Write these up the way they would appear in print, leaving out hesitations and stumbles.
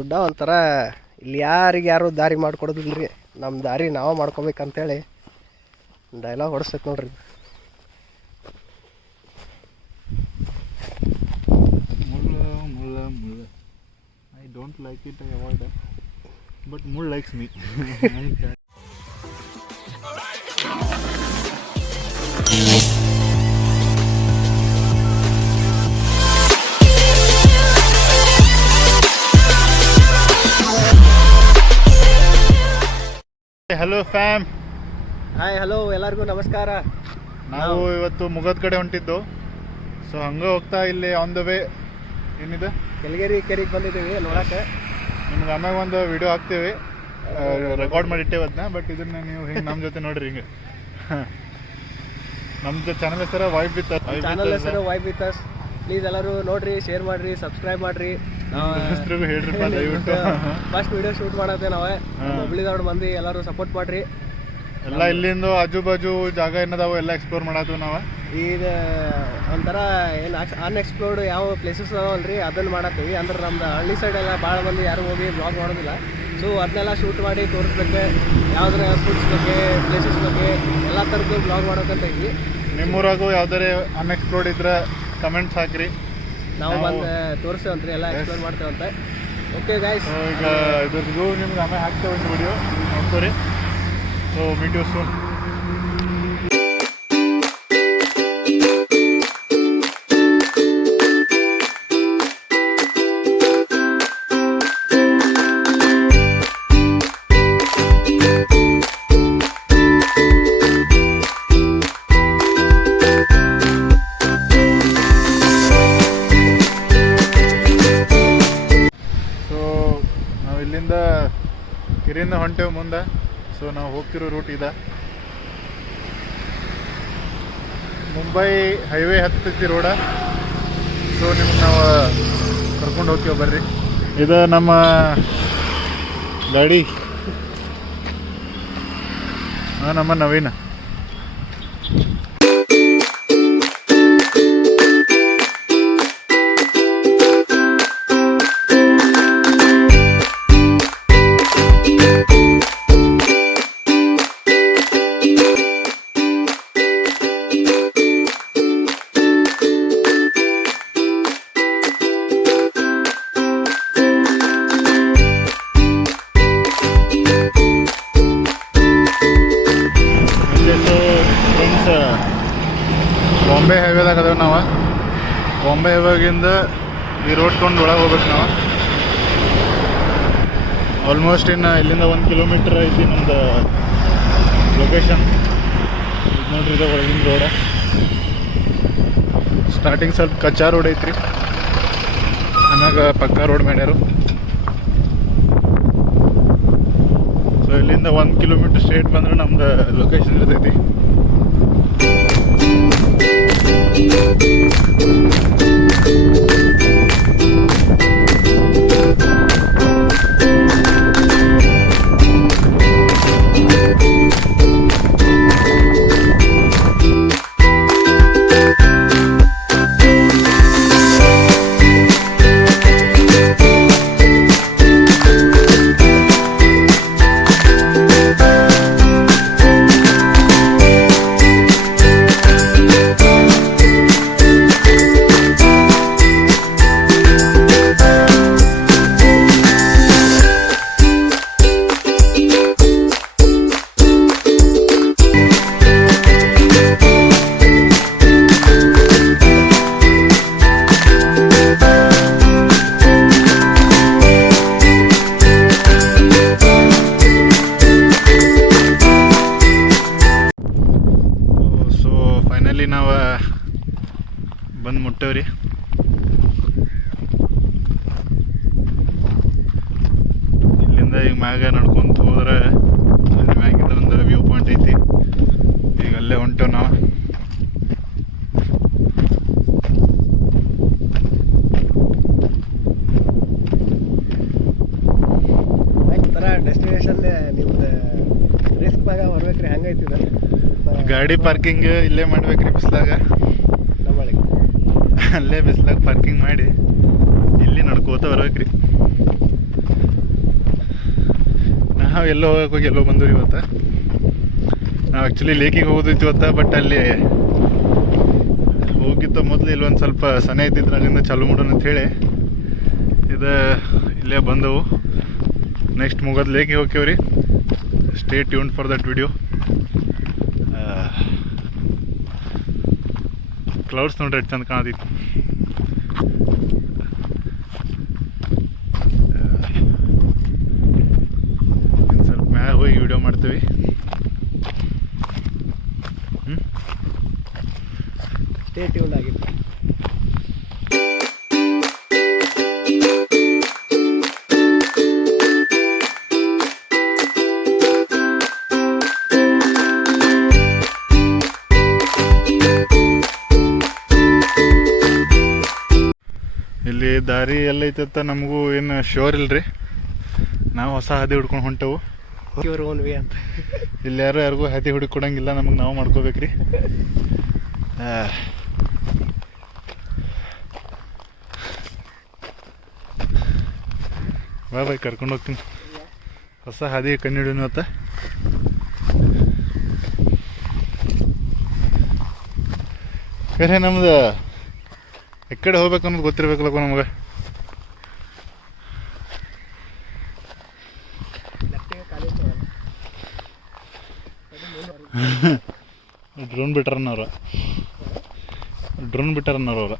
ದುಡ್ಡ ಒಂಥರ ಇಲ್ಲಿ ಯಾರು ದಾರಿ ಮಾಡ್ಕೊಡೋದಿಲ್ರಿ, ನಮ್ಮ ದಾರಿ ನಾವು ಮಾಡ್ಕೋಬೇಕಂತೇಳಿ ಡೈಲಾಗ್ ಹೊಡಿಸ್ತೈತೆ ನೋಡ್ರಿ. ಮುಳ್ಳ I don't like it, I avoid, but ಮುಳ್ಳ likes me. Hello fam. Hi hello ಎಲ್ಲರಿಗೂ ನಮಸ್ಕಾರ. ನಾವು ಇವತ್ತು ಮುಗದ ಕಡೆ ಹೊಂಟಿದ್ದು. ಸೊ ಹಂಗೆ ಹೋಗ್ತಾ ಇಲ್ಲಿ ಆನ್ ದ ವೇ ಏನಿದೆ ಕೆಳಗೇರಿ ಕೆರೆಗೆ ಬಂದಿದ್ದೀವಿ ನೋಡಕ್ಕೆ. ನಿಮ್ಗೆ ಆಮ್ಯಾಗ ಒಂದು ವಿಡಿಯೋ ಹಾಕ್ತೀವಿ, ರೆಕಾರ್ಡ್ ಮಾಡಿಟ್ಟೇವೆ ಅದನ್ನ. ಬಟ್ ಇದನ್ನ ನೀವು ಹಿಂಗೆ ನಮ್ಮ ಜೊತೆ ನೋಡ್ರಿ. ಹಿಂಗೆ ನಮ್ಮ ಚಾನಲ್ ಹೆಸರು ವೈಬ್ ವಿತ್ ಅಸ್. ಚಾನಲ್ ಹೆಸರು ವೈಬ್ ವಿತ್ ಅಸ್. ಪ್ಲೀಸ್ ಎಲ್ಲರೂ ನೋಡ್ರಿ, ಶೇರ್ ಮಾಡಿರಿ, ಸಬ್ಸ್ಕ್ರೈಬ್ ಮಾಡಿರಿ. ಹೇಳ್ರಿಪ್ಪ ದಯವಿಟ್ಟು. ಫಸ್ಟ್ ವಿಡಿಯೋ ಶೂಟ್ ಮಾಡೋದೇ ನಾವೇ. ಹುಬ್ಳಿದವ್ರು ಮಂದಿ ಎಲ್ಲರೂ ಸಪೋರ್ಟ್ ಮಾಡಿರಿ. ಎಲ್ಲ ಇಲ್ಲಿಂದ ಆಜು ಬಾಜು ಜಾಗ ಏನದಾವು ಎಲ್ಲ ಎಕ್ಸ್ಪ್ಲೋರ್ ಮಾಡತ್ತೀವಿ ನಾವು. ಈಗ ಒಂಥರ ಏನು ಅನ್ಎಕ್ಸ್ಪ್ಲೋರ್ಡ್ ಯಾವ ಪ್ಲೇಸಸ್ ಅದಾವಲ್ರಿ ಅದನ್ನು ಮಾಡತ್ತೀವಿ. ಅಂದ್ರೆ ನಮ್ದು ಹಳ್ಳಿ ಸೈಡ್ ಎಲ್ಲ ಭಾಳ ಮಂದಿ ಯಾರು ಹೋಗಿ ಬ್ಲಾಗ್ ಮಾಡೋದಿಲ್ಲ. ಸೊ ಅದನ್ನೆಲ್ಲ ಶೂಟ್ ಮಾಡಿ ತೋರಿಸ್ಬೇಕು. ಯಾವ್ದಾರ ಫುಡ್ಸ್ ಬಗ್ಗೆ, ಪ್ಲೇಸಸ್ ಬಗ್ಗೆ ಎಲ್ಲ ಥರದ್ದು ಬ್ಲಾಗ್ ಮಾಡೋಕ್ಕಂತ ಇದ್ವಿ. ನಿಮ್ಮೂರಾಗೂ ಯಾವ್ದಾರೆ ಅನ್ಎಕ್ಸ್ಪ್ಲೋರ್ಡ್ ಇದ್ರೆ ಕಮೆಂಟ್ಸ್ ಹಾಕ್ರಿ, ನಾವು ಬಂದು ತೋರಿಸ್ತೇವಂತ್ರಿ, ಎಲ್ಲ ಎಕ್ಸ್ಪ್ಲೋರ್ ಮಾಡ್ತೇವಂತ. ಓಕೆ ಗೈಸ್, ಈಗ ಇದ್ರದ್ದು ನಿಮ್ಗೆ ಆಮೇಲೆ ಹಾಕ್ತೇವೆ ಒಂದು ವಿಡಿಯೋ ನೋಡ್ಕೊರಿ. So meet you soon. ಇಲ್ಲಿಂದ ಕೆರೆಯಿಂದ ಹೊಂಟೇವು ಮುಂದೆ. ಸೊ ನಾವು ಹೋಗ್ತಿರೋ ರೂಟ್ ಇದೆ. ಮುಂಬೈ ಹೈವೇ ಹತ್ತೈತಿ ರೋಡ. ಸೊ ನಿಮ್ಗೆ ನಾವು ಕರ್ಕೊಂಡು ಹೋಗ್ತೀವಿ ಬರ್ರಿ. ಇದು ನಮ್ಮ ಗಾಡಿ, ನಮ್ಮ ನವೀನ. ಬಾಂಬೆ ಹೈವೇದಾಗ ಅದಾವೆ ನಾವು. ಬಾಂಬೆ ಹೈವೇಗಿಂದ ಈ ರೋಡ್ ತೊಗೊಂಡು ಒಳಗೆ ಹೋಗ್ಬೇಕು ನಾವು. ಆಲ್ಮೋಸ್ಟ್ ಇನ್ನು ಇಲ್ಲಿಂದ 1 ಕಿಲೋಮೀಟ್ರ್ ಐತಿ ನಮ್ದು ಲೊಕೇಶನ್. ಇದು ನೋಡ್ರಿ, ಇದು ಒಳಗಿನ ರೋಡ. ಸ್ಟಾರ್ಟಿಂಗ್ ಸ್ವಲ್ಪ ಕಚ್ಚಾ ರೋಡ್ ಐತ್ರಿ, ಆಮ್ಯಾಗ ಪಕ್ಕಾ ರೋಡ್ ಮಾಡ್ಯಾರು. ಸೊ ಇಲ್ಲಿಂದ 1 ಕಿಲೋಮೀಟ್ರ್ ಸ್ಟ್ರೇಟ್ ಬಂದ್ರೆ ನಮ್ದು ಲೊಕೇಶನ್ ಇರ್ತೈತಿ. ಫೈನಲಿ ನಾವು ಬಂದು ಮುಟ್ಟೇವ್ರಿ. ಇಲ್ಲಿಂದ ಈಗ ಮ್ಯಾಗ ನಡ್ಕೊಂತ ಹೋದ್ರೆ ಅಲ್ಲಿ ಮ್ಯಾಗಿಂದ ಒಂದು ವ್ಯೂ ಪಾಯಿಂಟ್ ಐತಿ. ಈಗ ಅಲ್ಲೇ ಹೊಂಟೇವು ನಾವು. ಒಂಥರ ಡೆಸ್ಟಿನೇಷನ್ ನಿಮ್ದು ರಿಸ್ಕ್ ಮ್ಯಾಗ ಬರ್ಬೇಕ್ರಿ. ಹಂಗೈತಿದ ಗಾಡಿ ಪಾರ್ಕಿಂಗ್ ಇಲ್ಲೇ ಮಾಡ್ಬೇಕ್ರಿ ಬಿಸ್ಲಾಗ. ಅಲ್ಲೇ ಬಿಸ್ಲಾಗ ಪಾರ್ಕಿಂಗ್ ಮಾಡಿ ಇಲ್ಲಿ ನಡ್ಕೋತ ಬರ್ಬೇಕ್ರಿ. ನಾವು ಎಲ್ಲೋ ಹೋಗಿ ಎಲ್ಲೋ ಬಂದವ್ರಿ ಇವತ್ತು. ನಾವು ಆ್ಯಕ್ಚುಲಿ ಲೇಕಿಗೆ ಹೋಗೋದಿತ್ತು ಇವತ್ತು, ಬಟ್ ಅಲ್ಲಿ ಹೋಗಿತ್ತು ಮೊದಲು ಇಲ್ಲೊಂದು ಸ್ವಲ್ಪ ಸನೆ ಇದ್ದಿದ್ರಾಗಿಂದ ಚಾಲು ಮಾಡೋಣ ಅಂಥೇಳಿ ಇದು ಇಲ್ಲೇ ಬಂದವು. ನೆಕ್ಸ್ಟ್ ಮುಗೋದು ಲೇಕಿಗೆ ಹೋಗ್ಯವ್ರಿ. Stay tuned for that video. Clouds ನೋಡ್ರಿ ಎಷ್ಟು ಚಂದ ಕಾಣತಿತ್ತು. ಇನ್ನು ಸ್ವಲ್ಪ ಮ್ಯಾಗ ಹೋಗಿ ವಿಡಿಯೋ ಮಾಡ್ತೀವಿ. ಸ್ಟೇ ಟ್ಯೂನ್ಡ್ ಆಗಿತ್ತು. ಇಲ್ಲಿ ದಾರಿ ಎಲ್ಲ ಐತತ್ತ ನಮಗೂ ಏನು ಶ್ಯೂರ್ ಇಲ್ರಿ. ನಾವು ಹೊಸ ಹಾದಿ ಹುಡ್ಕೊಂಡು ಹೊಂಟವು. ಇವ್ರ ಓನ್ ವೇ ಅಂತ. ಇಲ್ಲಿ ಯಾರಿಗೂ ಹಾದಿ ಹುಡುಕೊಡಂಗಿಲ್ಲ, ನಮಗೆ ನಾವು ಮಾಡ್ಕೋಬೇಕ್ರಿ. ಬಾಯ್ ಕರ್ಕೊಂಡು ಹೋಗ್ತೀನಿ. ಹೊಸ ಹಾದಿ ಕಣ್ಣು ಹಿಡಿಯೋನು ಇವತ್ತ. ಬೇರೆ ನಮ್ದು ಎಕ್ಕಡೆ ಹೋಗ್ಬೇಕು ಅನ್ನೋದು ಗೊತ್ತಿರ್ಬೇಕಲ್ಲಪ್ಪ ನಮಗೆ. ಡ್ರೋನ್ ಬಿಟ್ಟಾರನ್ನವ್ರ ಅವ್ರ.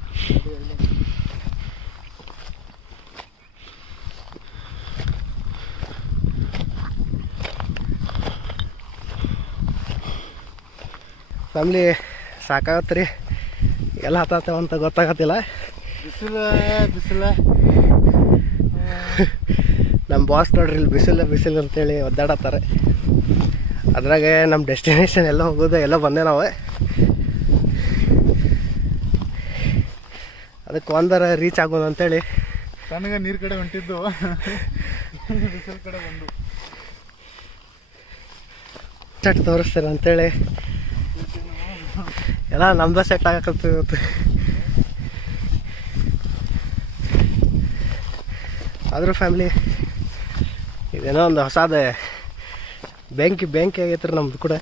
ಫ್ಯಾಮ್ಲಿ ಸಾಕಾಗತ್ತೆ ರೀ. ಎಲ್ಲ ಹತ್ತತ್ತೇವ ಅಂತ ಗೊತ್ತಾಗತ್ತಿಲ್ಲ. ಬಿಸಿಲ ನಮ್ಮ ಬಾಸ್ ನೋಡ್ರಿ ಇಲ್ಲಿ ಬಿಸಿಲು ಅಂತೇಳಿ ಒದ್ದಾಡತ್ತಾರೆ. ಅದ್ರಾಗ ನಮ್ಮ ಡೆಸ್ಟಿನೇಷನ್ ಎಲ್ಲ ಹೋಗೋದು ಎಲ್ಲ ಬಂದೆ ನಾವು. ಅದಕ್ಕೆ ಒಂದರ ರೀಚ್ ಆಗೋದು ಅಂತೇಳಿ ತನಗೆ ನೀರು ಕಡೆ ಹೊಂಟಿದ್ದು ಬಿಸಿಲು ಕಡೆ ಬಂದು ಸೆಟ್ ತೋರಿಸ್ತಾರೆ ಅಂತೇಳಿ ಎಲ್ಲ ನಮ್ದು ಸೆಟ್ ಆಗಕತ್ತೀವಿ ಇವತ್ತು. ಆದರೂ ಫ್ಯಾಮ್ಲಿ ಇದೇನೋ ಒಂದು ಹೊಸದ ಬೆಂಕಿ ಆಗೈತ್ರಿ ನಮ್ದು ಕೂಡ.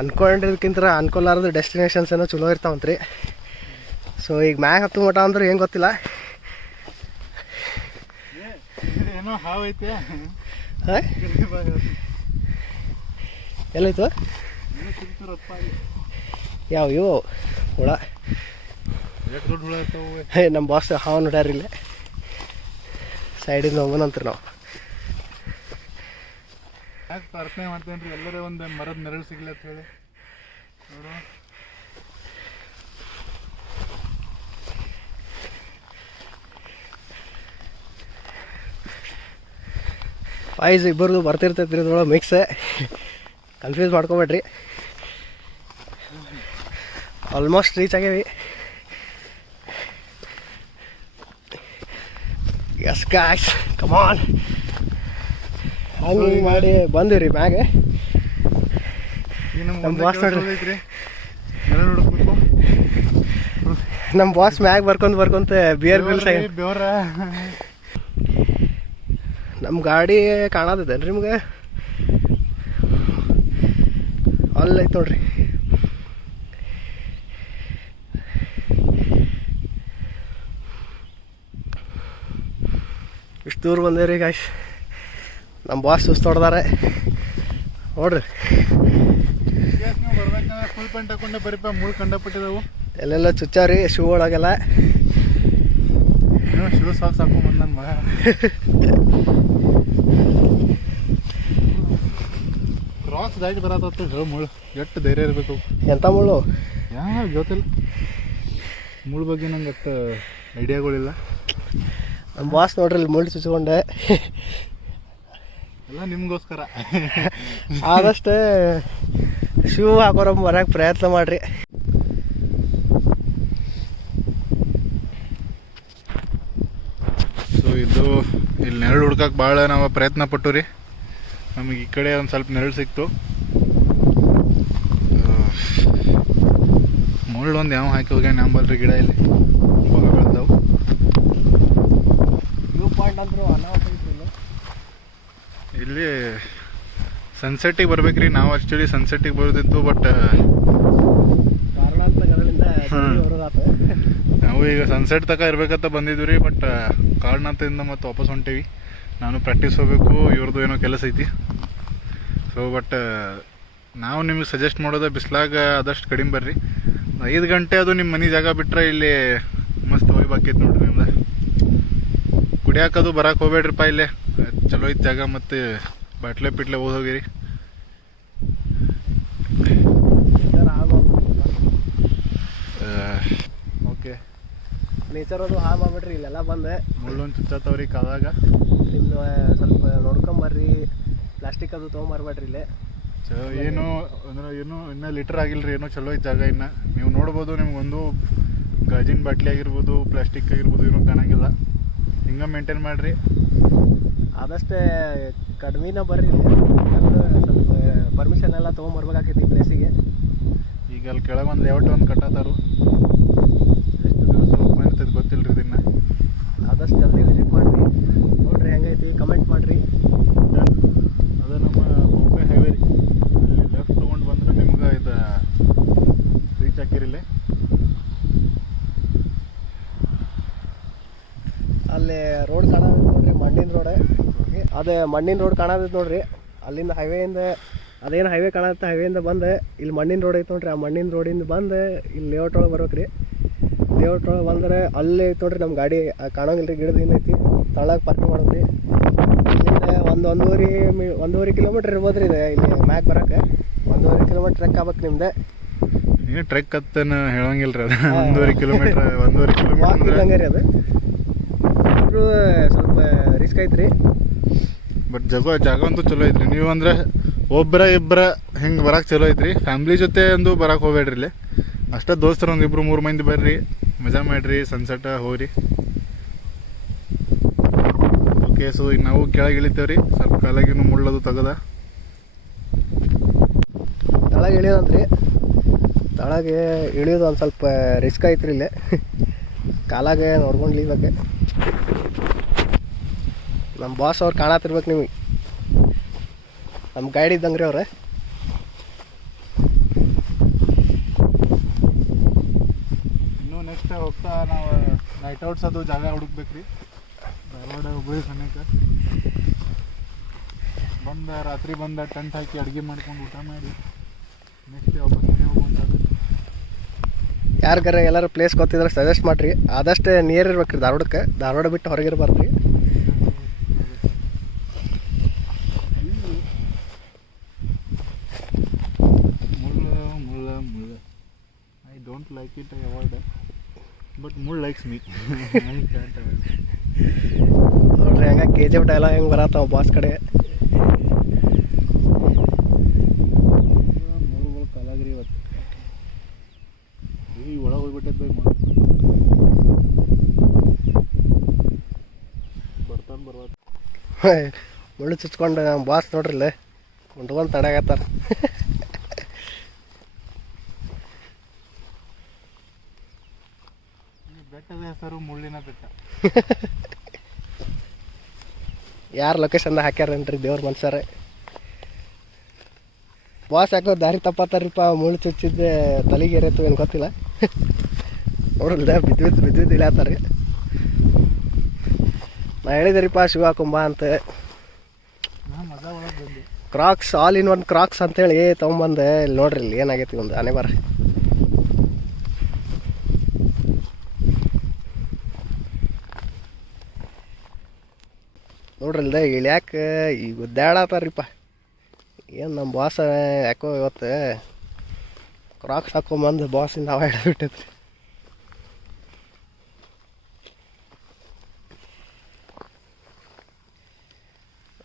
ಅನ್ಕೊಂಡಿದ್ದಕ್ಕಿಂತ ಅನ್ಕೊಲಾರ್ದು ಡೆಸ್ಟಿನೇಷನ್ಸ್ ಏನೋ ಚಲೋ ಇರ್ತಾವಂತ್ರಿ. ಸೊ ಈಗ ಮ್ಯಾಗ ಹತ್ತು ಮಟ ಅಂದ್ರೆ ಏನು ಗೊತ್ತಿಲ್ಲ. ಏನೋ ಹಾವು ಐತೆ. ಹಾಂ ಎಲ್ಲೈತು? ಯಾವ ಇವು ಹುಳ? ನಮ್ಮ ಬಾಸ್ ಹಾವು ನೋಡ್ಯಾರ ಇಲ್ಲೇ ಸೈಡಿಂದ ಹೋಗೋಣಂತ್ರಿ ನಾವು. ಪ್ರಾರ್ಥನೆ ಮಾಡ್ತೇನೆ ರೀ ಎಲ್ಲರೂ ಒಂದು ಮರದ ನೆರಳು ಸಿಗ್ಲಿ ಅಂತ ಹೇಳಿ. ವಾಯ್ಸ್ ಇಬ್ಬರದು ಬರ್ತಿರ್ತೈತ್ರಿ ಇದ್ರೊಳಗೆ ಮಿಕ್ಸ್. ಕನ್ಫ್ಯೂಸ್ ಮಾಡ್ಕೊಬೇಡ್ರಿ. ಆಲ್ಮೋಸ್ಟ್ ರೀಚ್ ಆಗೇವಿ. Yes guys come on. ಹಂಗೆ ಮಾಡಿ ಬಂದಿವಿ ರೀ ಮ್ಯಾಗ. ನಮ್ಮ ಬಾಸ್ ನೋಡ್ರಿ, ನಮ್ಮ ಬಾಸ್ ಮ್ಯಾಗ ಬರ್ಕೊಂತ ಬಿಯರ್ ಬಿಲ್ಸ್ ಬೆವರ. ನಮ್ಮ ಗಾಡಿ ಕಾಣತೈತೇನು ರೀ ನಿಮ್ಗೆ? ಅಲ್ಲೈತೆ ನೋಡ್ರಿ. ಇಷ್ಟು ದೂರ ಬಂದೇವ್ರಿ ಗಾಯ್ಸ್. ನಮ್ಮ ಬಾಸ್ ಸುಸ್ತು ಹೊಡ್ದಾರೆ ನೋಡ್ರಿ. ಫುಲ್ ಪ್ಯಾಂಟ್ ಹಾಕೊಂಡೆ ಬರೀಪ ಮುಳು ಕಂಡಪಟ್ಟಿದವು. ಎಲ್ಲೆಲ್ಲ ಚುಚ್ಚಾವ್ರಿ ಶೂ ಒಳಗೆಲ್ಲ. ಶೂ ಸಾಕ್ಸ್ ಹಾಕೊಂಬಂದು ನನ್ನ ಮಗ. ಕ್ರಾಸ್ ದಾಟಿ ಬರತ್ತ ಹೇಳ ಮುಳು. ಎಷ್ಟು ಧೈರ್ಯ ಇರಬೇಕು. ಎಂಥ ಮುಳ್ಳು? ಯಾವ ಗೊತ್ತಿಲ್ಲ. ಮುಳು ಬಗ್ಗೆ ನಂಗೆ ಅಷ್ಟು ಐಡಿಯಾಗಳಿಲ್ಲ. ನಮ್ಮ ಬಾಸ್ ನೋಡ್ರಿ ಇಲ್ಲಿ ಮುಳ್ಳು ಚುಚ್ಕೊಂಡೆ. ಎಲ್ಲ ನಿಮಗೋಸ್ಕರ. ಆದಷ್ಟು ಶೂ ಹಾಕೋರ ಬರೋಕ್ಕೆ ಪ್ರಯತ್ನ ಮಾಡಿರಿ. ಸೊ ಇದು ಇಲ್ಲಿ ನೆರಳು ಹುಡ್ಕಕ್ಕೆ ಭಾಳ ನಾವು ಪ್ರಯತ್ನ ಪಟ್ಟು ರೀ. ನಮಗೆ ಈ ಕಡೆ ಒಂದು ಸ್ವಲ್ಪ ನೆರಳು ಸಿಕ್ತು. ಮುಳ್ಳು ಒಂದು ಯಾವ ಹಾಕಿ ಹೋಗ್ಯ ನಂಬಲ್ರಿ ಗಿಡ ಇಲ್ಲಿ ಬೆಳೆದವು. ಕಾರಣಂದ್ರು ಅನಾಹುತ ಐತ್ರಿ ಇಲ್ಲಿ ಸನ್ಸೆಟ್ಟಿಗೆ ಬರ್ಬೇಕ್ರಿ. ನಾವು ಆ್ಯಕ್ಚುಲಿ ಸನ್ಸೆಟ್ಟಿಗೆ ಬರೋದಿತ್ತು, ಬಟ್ ಕಾರಣಾಂತರಗಳಿಂದ ಬರೋದಾತ. ನಾವು ಈಗ ಸನ್ಸೆಟ್ ತನಕ ಇರ್ಬೇಕಂತ ಬಂದಿದ್ವಿ ರೀ, ಬಟ್ ಕಾರಣಾಂತರಿಂದ ಮತ್ತೆ ವಾಪಸ್ ಹೊಂಟೇವಿ. ನಾನು ಪ್ರಾಕ್ಟೀಸ್ ಹೋಗಬೇಕು, ಇವ್ರದ್ದು ಏನೋ ಕೆಲಸ ಐತಿ. ಸೊ ಬಟ್ ನಾವು ನಿಮಗೆ ಸಜೆಸ್ಟ್ ಮಾಡೋದು ಬಿಸ್ಲಾಗ ಆದಷ್ಟು ಕಡಿಮೆ ಬರ್ರಿ. 5 ಗಂಟೆ ಅದು ನಿಮ್ಮ ಮನೆ ಜಾಗ ಬಿಟ್ಟರೆ ಇಲ್ಲಿ ಮಸ್ತ್ ವೈಬ್ ಆಕೈತೆ ನೋಡ್ರಿ. ನಿಮ್ದು ಕುಡಿಯಾಕದು ಬರಕ್ಕೆ ಹೋಗ್ಬೇಡ್ರಿಪ್ಪ, ಇಲ್ಲೇ ಚಲೋ ಐತೆ ಜಾಗ. ಮತ್ತು ಬಾಟ್ಲೆ ಪಿಟ್ಲೆ ಓದ್ ಹೋಗಿರಿ. ಓಕೆ, ನೇಚರ್ ಅದು ಹಾಳು ಮಾಡ್ಬಿಡ್ರಿ. ಇಲ್ಲೆಲ್ಲ ಬಂದೆ ಮುಳ್ಳೊಂದು ಚುಚ್ಚತ್ತವ್ರಿ ಕಾದಾಗ. ನಿಮ್ದು ಸ್ವಲ್ಪ ನೋಡ್ಕೊಂಬರ್ರಿ, ಪ್ಲಾಸ್ಟಿಕ್ ಅದು ತೊಗೊಂಬರ್ಬೇಡ್ರಿ ಇಲ್ಲೇ. ಏನು ಅಂದ್ರೆ ಏನು ಇನ್ನೂ ಲೀಟರ್ ಆಗಿಲ್ಲ ರೀ, ಏನೋ ಚಲೋ ಐತೆ ಜಾಗ. ಇನ್ನು ನೀವು ನೋಡ್ಬೋದು, ನಿಮ್ಗೊಂದು ಗಾಜಿನ ಬಾಟ್ಲಿ ಆಗಿರ್ಬೋದು, ಪ್ಲಾಸ್ಟಿಕ್ ಆಗಿರ್ಬೋದು, ಏನೂ ಕಾಣಂಗಿಲ್ಲ. ಹಿಂಗೆ ಮೇಂಟೈನ್ ಮಾಡಿರಿ. ಆದಷ್ಟೇ ಕಡಿಮೆನ ಬರ್ರಿ ಇಲ್ಲಿ, ಯಾಕಂದ್ರೆ ಸ್ವಲ್ಪ ಪರ್ಮಿಷನ್ ಎಲ್ಲ ತೊಗೊಂಬರ್ಬೇಕಾಗೈತಿ ಈ ಪ್ಲೇಸಿಗೆ. ಈಗ ಅಲ್ಲಿ ಕೆಳಗೆ ಒಂದು ಲೇಔಟ್ ಒಂದು ಕಟ್ಟತ್ತಾರು. ಎಷ್ಟು ದಿವಸ ಓಪನ್ ಇರ್ತೈತೆ ಗೊತ್ತಿಲ್ಲ ರೀ ಇದನ್ನು. ಆದಷ್ಟು ಜಲ್ದಿ ವಿಸಿಟ್ ಮಾಡಿರಿ, ನೋಡಿರಿ ಹೆಂಗೈತಿ, ಕಮೆಂಟ್ ಮಾಡಿರಿ. ಅದು ನಮ್ಮ ಬೊಂಬೆ ಹೈವೇ ರೀ. ಅಲ್ಲಿ ಲೆಫ್ಟ್ ತೊಗೊಂಡು ಬಂದ್ರೆ ನಿಮ್ಗೆ ಇದು ರೀಚ್ ಹಾಕಿರಿಲ್ಲೇ. ಅಲ್ಲಿ ರೋಡ್ ಕಾಣೋದು ನೋಡ್ರಿ, ಮಣ್ಣಿನ ರೋಡ್. ಅದೇ ಮಣ್ಣಿನ ರೋಡ್ ಕಾಣೋದೈತೆ ನೋಡ್ರಿ. ಅಲ್ಲಿಂದ ಹೈವೇಯಿಂದ ಅದೇನು ಹೈವೇ ಕಾಣುತ್ತೆ, ಹೈವೇಯಿಂದ ಬಂದು ಇಲ್ಲಿ ಮಣ್ಣಿನ ರೋಡ್ ಐತೆ ನೋಡ್ರಿ. ಆ ಮಣ್ಣಿನ ರೋಡಿಂದ ಬಂದು ಇಲ್ಲಿ ಲೇಔಟ್ ಒಳಗೆ ಬರ್ಬೇಕು ರೀ. ಲೇಔಟ್ ಒಳಗೆ ಬಂದರೆ ಅಲ್ಲಿ ಐತೆ ನೋಡ್ರಿ ನಮ್ಮ ಗಾಡಿ. ಕಾಣೋಂಗಿಲ್ಲ ರೀ, ಗಿಡದಿಂದ ಐತಿ. ತಳಗೆ ಪಾರ್ಕಿಂಗ್ ಮಾಡೋದು ರೀ. ಇಲ್ಲಿಂದ ಒಂದೂವರೆ ಕಿಲೋಮೀಟ್ರ್ ಇರ್ಬೋದು ರೀ ಇದು. ಇಲ್ಲಿ ಮ್ಯಾಕ್ ಬರೋಕ್ಕೆ 1.5 ಕಿಲೋಮೀಟ್ರ್ ಟ್ರೆಕ್ ಆಗ್ಬೇಕು ನಿಮ್ದೆ. ಈಗ ಟ್ರೆಕ್ ಹತ್ತನ ಹೇಳೋಂಗಿಲ್ಲ ರೀ ಅದು. 1.5 ಕಿಲೋಮೀಟ್ರ್ ಇದ್ದಂಗೆ ರೀ ಅದು. ಆದರೂ ಸ್ವಲ್ಪ ರಿಸ್ಕ್ ಐತ್ರಿ, ಬಟ್ ಜಾಗ ಅಂತೂ ಚಲೋ ಐತ್ರಿ. ನೀವು ಅಂದ್ರೆ ಒಬ್ಬರ ಇಬ್ಬರ ಹಿಂಗೆ ಬರಕ್ಕೆ ಚಲೋ ಐತ್ರಿ. ಫ್ಯಾಮ್ಲಿ ಜೊತೆ ಒಂದು ಬರಕ್ಕೆ ಹೋಗ್ಬೇಡ್ರಿ ಇಲ್ಲಿ. ಅಷ್ಟೇ ದೋಸ್ತರು ಒಂದು 2-3 ಮಂದಿ ಬರ್ರಿ, ಮಜಾ ಮಾಡಿರಿ, ಸನ್ಸೆಟ್ ಹೋಗ್ರಿ. ಓಕೆ, ಸೊ ಈಗ ನಾವು ಕೆಳಗೆ ಇಳಿತೇವೆ ರೀ. ಸ್ವಲ್ಪ ಕಾಲಾಗಿನೂ ಮುಳ್ಳದು ತೆಗದ ತಳಗೆ ಇಳಿಯೋದಂತ್ರಿ. ತಳಗೆ ಇಳಿಯೋದು ಒಂದು ಸ್ವಲ್ಪ ರಿಸ್ಕ್ ಐತ್ರಿ ಇಲ್ಲೇ. ಕಾಲಾಗೆ ನೋಡ್ಕೊಂಡು ಇಳಿಬೇಕು. ನಮ್ಮ ಬಾಸ್ ಅವ್ರು ಕಾಣತಿರ್ಬೇಕು ನಿಮಗೆ, ನಮ್ಮ ಗೈಡ್ ಇದ್ದಂಗೆ ರೀ ಅವ್ರೆ. ಇನ್ನೂ ನೆಕ್ಸ್ಟ್ ಹೋಗ್ತಾ ನಾವು ನೈಟ್ ಔಟ್ಸ್ ಅದು ಜಾಗ ಹುಡುಕ್ಬೇಕು ರೀ. ಧಾರವಾಡ ಹುಬ್ಬಳ್ಳಿ ಸನೇಕ ರಾತ್ರಿ ಟೆಂಟ್ ಹಾಕಿ ಅಡುಗೆ ಮಾಡ್ಕೊಂಡು ಊಟ ಮಾಡಿ ನೆಕ್ಸ್ಟ್ ವಾಪಸ್ ಮನೆ ಹೋಗುವಂಥದ್ದು. ಯಾರಿಗಾರ ಎಲ್ಲರೂ ಪ್ಲೇಸ್ ಗೊತ್ತಿದ್ರೆ ಸಜೆಸ್ಟ್ ಮಾಡಿರಿ. ಆದಷ್ಟು ನಿಯರ್ ಇರ್ಬೇಕು ರೀ ಧಾರವಾಡಕ್ಕೆ. ಧಾರವಾಡ ಬಿಟ್ಟು ಹೊರಗಿರ್ಬಾರ್ದು ರೀ. ಮುಳ್ಳ I don't like it, I avoid. But ಮುಳ್ಳು ಲೈಕ್ಸ್ ಮೀ. ನೋಡ್ರಿ ಹಂಗೆ KGF ಡೈಲಾಗ್ ಹೆಂಗೆ ಬರತ್ತಾವ ಬಾಸ್ ಕಡೆ. ಮೂರುಗಳು ಕಾಲಾಗ್ರಿ ಇವತ್ತು. ಈ ಒಳಗೆ ಹೋಗ್ಬಿಟ್ಟೈತೆ ಬರ್ತಾನೆ ಬರ್ಬಾರ್ದು. ಮುಳ್ಳು ಚುಚ್ಕೊಂಡು ನಮ್ಮ ಬಾಸ್ ನೋಡ್ರಿ ಇಲ್ಲೇ ಉಂಟ್ಕೊಂಡು ತಡಗತ್ತಾರ. ಬೆಟ್ಟದ ಹೆಸರು ಮುಳ್ಳಿನ ಬೆಟ್ಟ. ಯಾರು ಲೊಕೇಶನ್ದಾಗ ಹಾಕ್ಯಾರೇನ್ರಿ ದೇವ್ರ ಮನುಷ್ಯರೇ. ಬಾಸ್ ಯಾಕೋ ದಾರಿ ತಪ್ಪತ್ತಾರಿಪ್ಪ, ಮುಳ್ಳು ಚುಚ್ಚಿದ್ದೆ ತಲೆಗೆ ಏರಿತ್ತು ಏನು ಗೊತ್ತಿಲ್ಲ. ನೋಡ್ರಲ್ಲ ಬಿದ್ದು ಇಳಿಯತ್ತಾರ ರೀ. ನಾ ಹೇಳಿದ್ರಿಪ್ಪ ಶಿವ ಹಾಕೊಂಬ ಅಂತ. ಕ್ರಾಕ್ಸ್, ಆಲ್ ಇನ್ ಒನ್ ಕ್ರಾಕ್ಸ್ ಅಂತೇಳಿ ತೊಗೊಂಬಂದೆ. ಇಲ್ಲಿ ನೋಡ್ರಿ ಇಲ್ಲಿ ಏನಾಗೈತಿ ಒಂದು ಆನೆ ಬಾರ. ನೋಡ್ರಿ ಇಲ್ದೆ ಇಳ್ಯಾಕೆ ಈಗ ಗುದ್ದಾಡತ್ತಾರಿಪ್ಪ. ಏನು ನಮ್ಮ ಬಾಸ್ ಯಾಕೋ ಇವತ್ತು ಕ್ರಾಕ್ಸ್ ಹಾಕೊಂಬಂದು ಬಾಸಿಂದ ಅವ ಹಿಡಿದ್ಬಿಟ್ಟೈತ್ರಿ.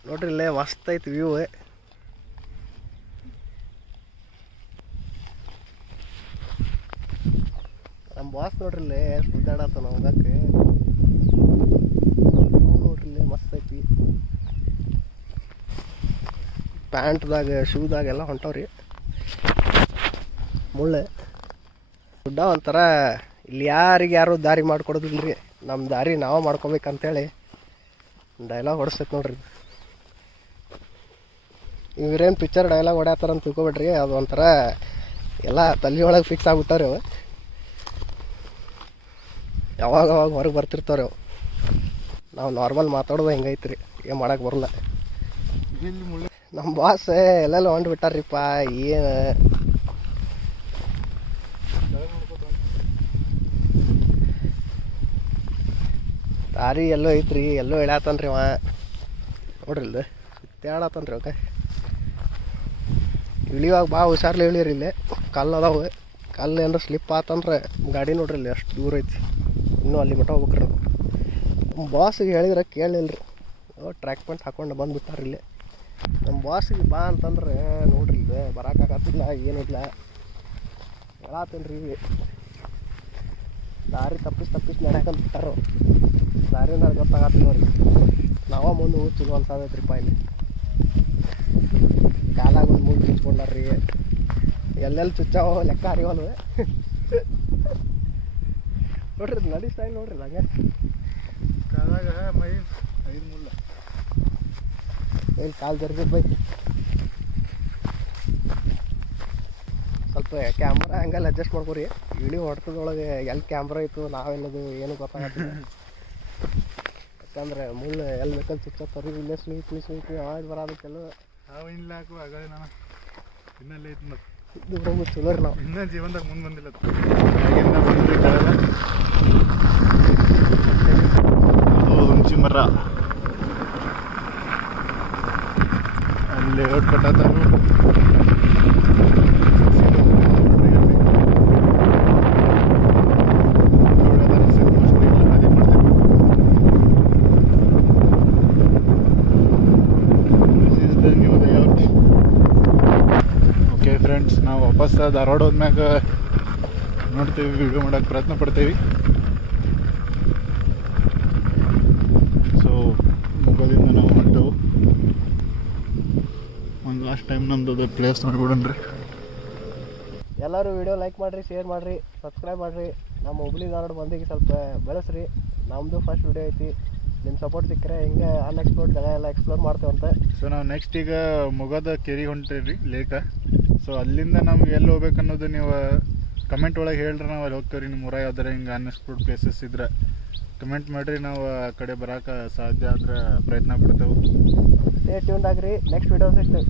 ನೋಡ್ರಿ ಇಲ್ಲೇ ಮಸ್ತ್ ಐತಿ ವ್ಯೂ. ನಮ್ಮ ಬಾಸ್ ನೋಡ್ರಿ ಇಲ್ಲೇ ಎಷ್ಟು ಗುದ್ದಾಡತ್ತಾನ ಹೋಗಕ್ಕೆ. ನೋಡ್ರಿ ಇಲ್ಲೇ ಮಸ್ತ್ ಐತಿ. ಪ್ಯಾಂಟ್ದಾಗ ಶೂದಾಗ ಎಲ್ಲ ಹೊಂಟವ್ರಿ. ಮುಳ್ಳೆ ಗುಡ್ಡ ಒಂಥರ ಇಲ್ಲಿ ಯಾರಿಗೆ ಯಾರು ದಾರಿ ಮಾಡ್ಕೊಡೋದಿಲ್ಲ ರೀ. ನಮ್ಮ ದಾರಿ ನಾವು ಮಾಡ್ಕೋಬೇಕಂತೇಳಿ ಡೈಲಾಗ್ ಹೊಡಿಸ್ತೈತೆ ನೋಡ್ರಿ. ಇವ್ರೇನು ಪಿಕ್ಚರ್ ಡೈಲಾಗ್ ಹೊಡ್ಯಾತಾರ ಅಂತ ತಿಳ್ಕೊಬೇಡ್ರಿ, ಅದು ಒಂಥರ ಎಲ್ಲ ತಲೆ ಒಳಗೆ ಫಿಕ್ಸ್ ಆಗ್ಬಿಟ್ಟಾರೆ ಅವು. ಯಾವಾಗ ಅವಾಗ ಹೊರಗೆ ಬರ್ತಿರ್ತಾವೆ ಅವು. ನಾವು ನಾರ್ಮಲ್ ಮಾತಾಡೋದು ಹೆಂಗೈತ್ರಿ, ಏನು ಮಾಡೋಕೆ ಬರಲ್ಲ. ನಮ್ಮ ಬಾಸ್ ಎಲ್ಲೆಲ್ಲ ಹೊಂಟು ಬಿಟ್ಟಾರ್ರಿಪ್ಪ. ಏನು ದಾರಿ ಎಲ್ಲೋ ಐತ್ರಿ, ಎಲ್ಲೋ ಇಳ್ಯಾತನ್ರಿ ಅವ. ನೋಡ್ರಿ ಇಲ್ದ ಸುತ್ತಾಡತ್ತನ್ರಿ ಅವಕ್ಕೆ. ಇಳಿಯುವಾಗ ಭಾಳ ಹುಷಾರ್ಲಿ ಇಳಿರಿ. ಇಲ್ಲಿ ಕಲ್ಲು ಅದಾವೆ, ಕಲ್ಲು ಏನಾರ ಸ್ಲಿಪ್ ಆತಂದ್ರೆ ಗಾಡಿ ನೋಡ್ರಿ ಇಲ್ಲಿ ಅಷ್ಟು ದೂರ ಐತಿ. ಇನ್ನೂ ಅಲ್ಲಿ ಮಟ್ಟ ಹೋಗ್ಬೇಕ್ರಿ ನಾವು. ನಮ್ಮ ಬಾಸಿಗೆ ಹೇಳಿದ್ರೆ ಕೇಳಿಲ್ರಿ, ಟ್ರ್ಯಾಕ್ ಪ್ಯಾಂಟ್ ಹಾಕೊಂಡು ಬಂದುಬಿಟ್ಟಾರ ಇಲ್ಲಿ. ನಮ್ಮ ಬಾಸಿಗೆ ಬಾ ಅಂತಂದ್ರೆ ನೋಡ್ರಿ ಇಲ್ಲಿ ಬರೋಕ್ಕಾಗತ್ತಿಲ್ಲ, ಏನಿಲ್ಲ ಹೇಳತ್ತೇನೆ ರೀ. ದಾರಿ ತಪ್ಪಿಸಿ ನಡೆಯಕಂತ ಬಿಟ್ಟಾರ. ದಾರಿನ ಗೊತ್ತಾಗತ್ತೆ ನೋಡ್ರಿ. ನಾವ ಮುಂದೆ ಹುಚ್ಚಿದು ಅನ್ಸದೈತ್ರಿಪ್ಪ. ಇಲ್ಲಿ ಕಾಲಾಗ ಒಂದು ಮೂರು ಚುಚ್ಕೊಂಡಾರ್ರಿ. ಎಲ್ಲೆಲ್ಲಿ ಚುಚ್ಚಾವ ಲೆಕ್ಕ ಹರಿವಲ್ವ ನೋಡ್ರಿ. ನಡಿ ಸ್ಟೈಲ್ ನೋಡ್ರಿ ಹಂಗೆ ಕಾಲಾಗ ಮೈ 5 ಮುಳ್ಳ ಎಲ್ಲಿ ಕಾಲು ಜರ್ಬಿದ್ದು ಬೈ. ಸ್ವಲ್ಪ ಕ್ಯಾಮ್ರಾ ಹಂಗಲ್ಲಿ ಅಡ್ಜಸ್ಟ್ ಮಾಡ್ಕೊರಿ. ಇಳಿ ಹೊಡ್ತದೊಳಗೆ ಎಲ್ಲಿ ಕ್ಯಾಮ್ರಾ ಇತ್ತು ನಾವೆಲ್ಲದು ಏನು ಗೊತ್ತಾಗತ್ತಿಲ್ಲ. ಯಾಕಂದ್ರೆ ಮುಳ್ಳು ಎಲ್ಲಿ ಬೇಕಲ್ಲಿ ಚುಚ್ಚತ್ತರಿ. ಇಲ್ಲೇ ಸ್ವೀಟ್ ಆವಾಜ್ ಬರೋದಕ್ಕೆಲ್ಲ ನಾವು ಇಲ್ಲ ಹಾಕು ಆಗಲೇ ನಾನು ಇನ್ನಲ್ಲೇ ಐತಿ. ಮತ್ತು ಇದು ಚಲೋ ರೀ. ನಾವು ಇನ್ನೂ ಜೀವನದಾಗ ಮುಂದೆ ಬಂದಿಲ್ಲ. ಅದು ಹುಂಚಿ ಮರ ಅಲ್ಲಿ ಓಟ್ ಕಟ್ಟಾತಾರು. ಓಕೆ ಫ್ರೆಂಡ್ಸ್, ನಾವು ವಾಪಸ್ ಧಾರವಾಡ ಹೋದ್ಮ್ಯಾಗ ನೋಡ್ತೀವಿ, ವಿಡಿಯೋ ಮಾಡೋಕ್ಕೆ ಪ್ರಯತ್ನ ಪಡ್ತೀವಿ. ಸೊ ಮುಗೋದಿಂದ ನಾವು ಹೊಂಟೆವು. ಒಂದು ಲಾಸ್ಟ್ ಟೈಮ್ ನಮ್ಮದು ಪ್ಲೇಸ್ ನೋಡ್ಬಿಡೋಣ್ರಿ. ಎಲ್ಲರೂ ವಿಡಿಯೋ ಲೈಕ್ ಮಾಡಿರಿ, ಶೇರ್ ಮಾಡಿರಿ, ಸಬ್ಸ್ಕ್ರೈಬ್ ಮಾಡಿರಿ. ನಮ್ಮ ಹುಬ್ಳಿ ಧಾರವಾಡ ಮಂದಿಗೆ ಸ್ವಲ್ಪ ಬೆಳೆಸ್ರಿ. ನಮ್ಮದು ಫಸ್ಟ್ ವಿಡಿಯೋ ಐತಿ. ನಿಮ್ಮ ಸಪೋರ್ಟ್ ಸಿಕ್ಕರೆ ಹಿಂಗೆ ಅನ್ಎಕ್ಸ್ಪ್ಲೋರ್ಡ್ ಜಾಗ ಎಲ್ಲ ಎಕ್ಸ್ಪ್ಲೋರ್ ಮಾಡ್ತೇವಂತೆ. ಸೊ ನಾವು ನೆಕ್ಸ್ಟ್ ಈಗ ಮುಗದ ಕೆರಿ ಹೊಂಟೇವ್ರಿ, ಲೇಕ. ಸೊ ಅಲ್ಲಿಂದ ನಮ್ಗೆ ಎಲ್ಲಿ ಹೋಗ್ಬೇಕು ಅನ್ನೋದು ನೀವು ಕಮೆಂಟ್ ಒಳಗೆ ಹೇಳ್ರಿ. ನಾವು ಅಲ್ಲಿ ಹೋಗ್ತೇವ್ರಿ. ನಿಮ್ಮ ಊರಾಗ ಯಾವ್ದಾರ ಹಿಂಗೆ ಅನ್ಎಕ್ಸ್ಪ್ಲೋರ್ಡ್ ಪ್ಲೇಸಸ್ ಇದ್ರೆ ಕಮೆಂಟ್ ಮಾಡಿರಿ. ನಾವು ಆ ಕಡೆ ಬರೋಕೆ ಸಾಧ್ಯ ಆದ್ರೆ ಪ್ರಯತ್ನ ಪಡ್ತೇವೆ. ಸ್ಟೇ ಟ್ಯೂನ್ಡ್ ಆಗ್ರಿ. Next video ಸಿಗ್ತೇವೆ.